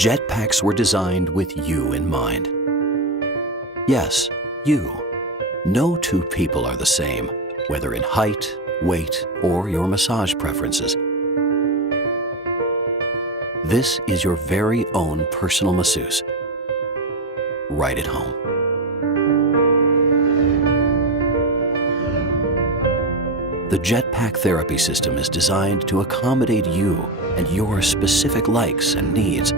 JetPaks were designed with you in mind. Yes, you. No two people are the same, whether in height, weight, or your massage preferences. This is your very own personal masseuse, right at home. The JetPak Therapy System is designed to accommodate you and your specific likes and needs.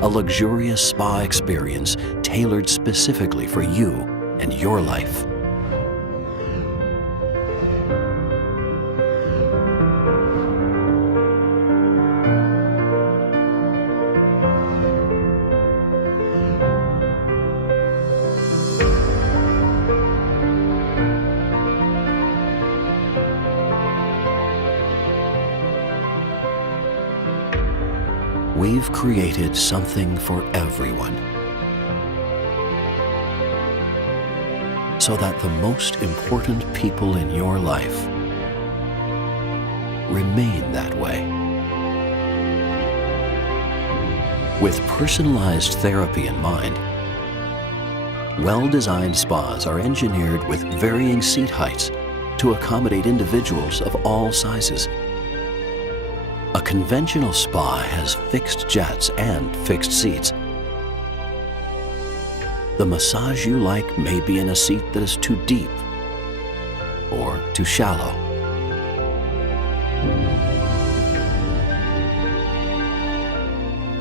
A luxurious spa experience tailored specifically for you and your life. We've created something for everyone, so that the most important people in your life remain that way. With personalized therapy in mind, well-designed spas are engineered with varying seat heights to accommodate individuals of all sizes. A conventional spa has fixed jets and fixed seats. The massage you like may be in a seat that is too deep or too shallow.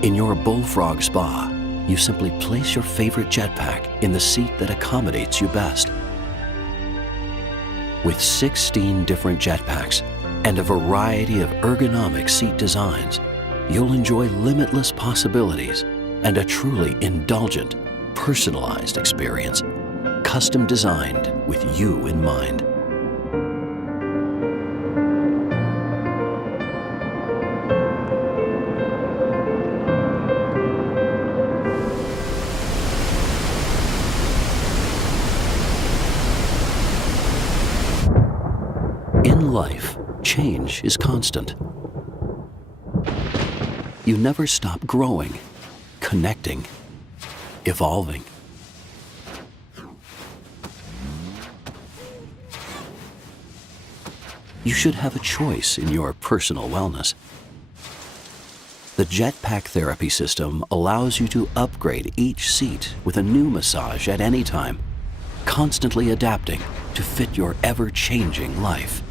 In your Bullfrog Spa, you simply place your favorite JetPak in the seat that accommodates you best. With 16 different JetPaks and a variety of ergonomic seat designs, you'll enjoy limitless possibilities and a truly indulgent, personalized experience, custom designed with you in mind. In life, change is constant. You never stop growing, connecting, evolving. You should have a choice in your personal wellness. The JetPak Therapy System allows you to upgrade each seat with a new massage at any time, constantly adapting to fit your ever-changing life.